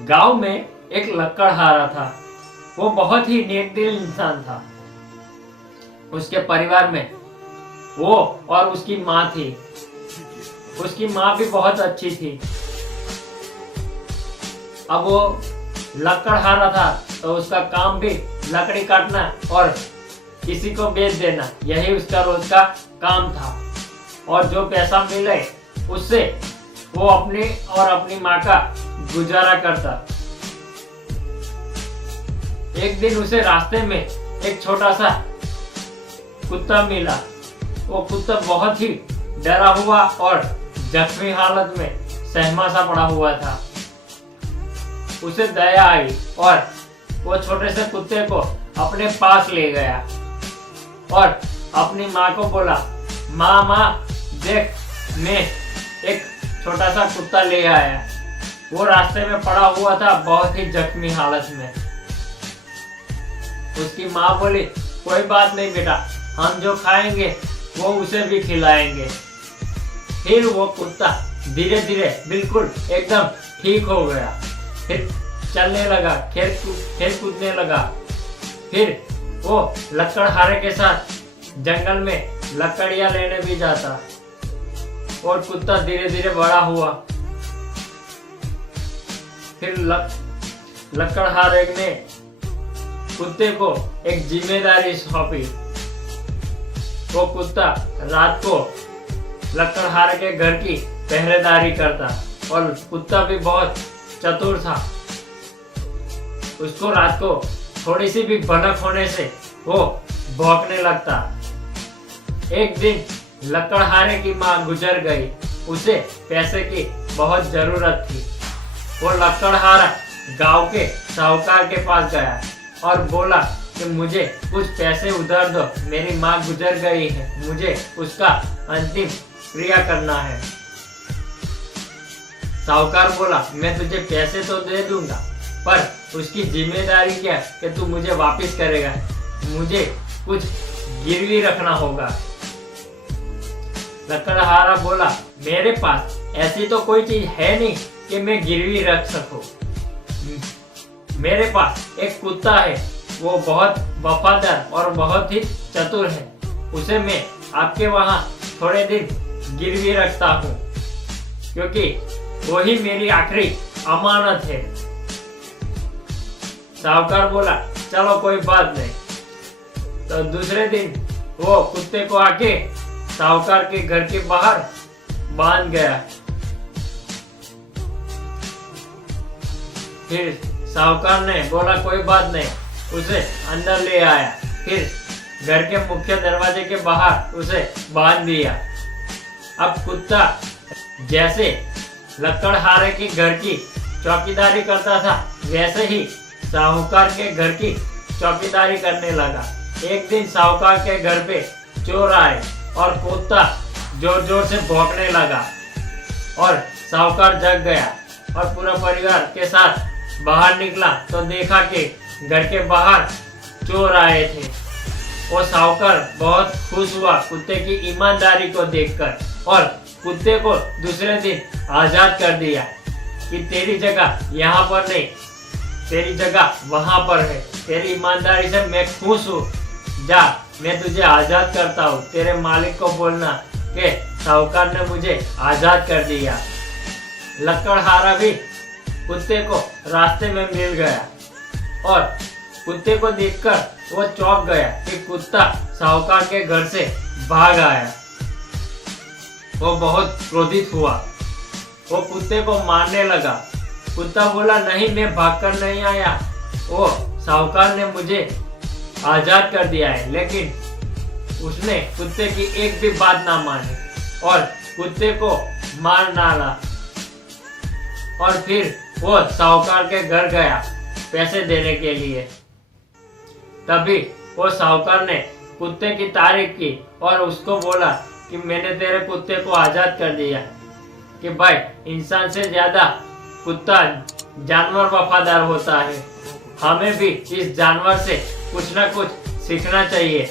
गांव में एक लकड़हारा था। वो बहुत ही नेकदिल इंसान था। उसके परिवार में वो और उसकी माँ थी। उसकी माँ भी बहुत अच्छी थी। अब वो लकड़हारा था तो उसका काम भी लकड़ी काटना और किसी को बेच देना, यही उसका रोज का काम था। और जो पैसा मिले उससे वो अपनी और अपनी माँ का गुजारा करता। एक दिन उसे रास्ते में एक छोटा सा कुत्ता मिला। वो कुत्ता बहुत ही डरा हुआ और जख्मी हालत में सहमा सा पड़ा हुआ था। उसे दया आई और वो छोटे से कुत्ते को अपने पास ले गया और अपनी माँ को बोला, माँ देख, मैं एक छोटा सा कुत्ता ले आया। वो रास्ते में पड़ा हुआ था बहुत ही जख्मी हालत में। उसकी माँ बोली, कोई बात नहीं बेटा, हम जो खाएंगे वो उसे भी खिलाएंगे। फिर वो कुत्ता धीरे धीरे बिल्कुल एकदम ठीक हो गया। फिर चलने लगा, खेल कूदने लगा। फिर वो लकड़हारे के साथ जंगल में लकड़ियां लेने भी जाता और कुत्ता धीरे धीरे बड़ा हुआ। फिर लकड़हारे ने कुत्ते को एक जिम्मेदारी सौंपी। वो कुत्ता रात को लकड़हारे के घर की पहरेदारी करता और कुत्ता भी बहुत चतुर था। उसको रात को थोड़ी सी भी भनक होने से वो भौंकने लगता। एक दिन लकड़हारे की माँ गुजर गई। उसे पैसे की बहुत जरूरत थी। वो लकड़हारा गांव के साहूकार के पास गया और बोला कि मुझे कुछ पैसे उधार दो, मेरी माँ गुजर गई है, मुझे उसका अंतिम क्रिया करना है। साहूकार बोला, मैं तुझे पैसे तो दे दूंगा, पर उसकी जिम्मेदारी क्या कि तू मुझे वापस करेगा, मुझे कुछ गिरवी रखना होगा। लकड़हारा बोला, मेरे पास ऐसी तो कोई चीज है नहीं कि मैं गिरवी रख सकूं। मेरे पास एक कुत्ता है, वो बहुत वफादार और बहुत ही चतुर है। उसे मैं आपके वहां थोड़े दिन गिरवी रखता हूँ, क्योंकि वही मेरी आखिरी अमानत है। साहूकार बोला, चलो कोई बात नहीं। तो दूसरे दिन वो कुत्ते को आके साहूकार के घर के बाहर बांध गया। फिर साहूकार ने बोला, कोई बात नहीं, उसे अंदर ले आया। फिर घर के मुख्य दरवाजे के बाहर उसे बांध दिया। अब कुत्ता जैसे लकड़हारे के घर की चौकीदारी करता था, वैसे ही साहूकार के घर की चौकीदारी करने लगा। एक दिन साहूकार के घर पे चोर आए और कुत्ता जोर जोर से भौंकने लगा और साहूकार जग गया और पूरा परिवार के साथ बाहर निकला तो देखा कि घर के बाहर चोर आए थे। वो साहूकार बहुत खुश हुआ कुत्ते की ईमानदारी को देखकर और कुत्ते को दूसरे दिन आजाद कर दिया कि तेरी जगह यहाँ पर नहीं, तेरी जगह वहां पर है। तेरी ईमानदारी से मैं खुश हूँ, जा, मैं तुझे आजाद करता हूँ। तेरे मालिक को बोलना कि साहूकार ने मुझे आजाद कर दिया। लकड़हारा भी कुत्ते को रास्ते में मिल गया और कुत्ते को देखकर वो चौंक गया कि कुत्ता साहूकार के घर से भाग आया। वो बहुत क्रोधित हुआ। वो कुत्ते को मारने लगा। कुत्ता बोला, नहीं, मैं भागकर नहीं आया, वो साहूकार ने मुझे आजाद कर दिया है। लेकिन उसने कुत्ते की एक भी बात ना मानी और कुत्ते को मार डाला। और फिर वो साहूकार के घर गया पैसे देने के लिए। तभी वो साहूकार ने कुत्ते की तारीफ की और उसको बोला कि मैंने तेरे कुत्ते को आजाद कर दिया, कि भाई इंसान से ज्यादा कुत्ता जानवर वफादार होता है। हमें भी इस जानवर से कुछ ना कुछ सीखना चाहिए।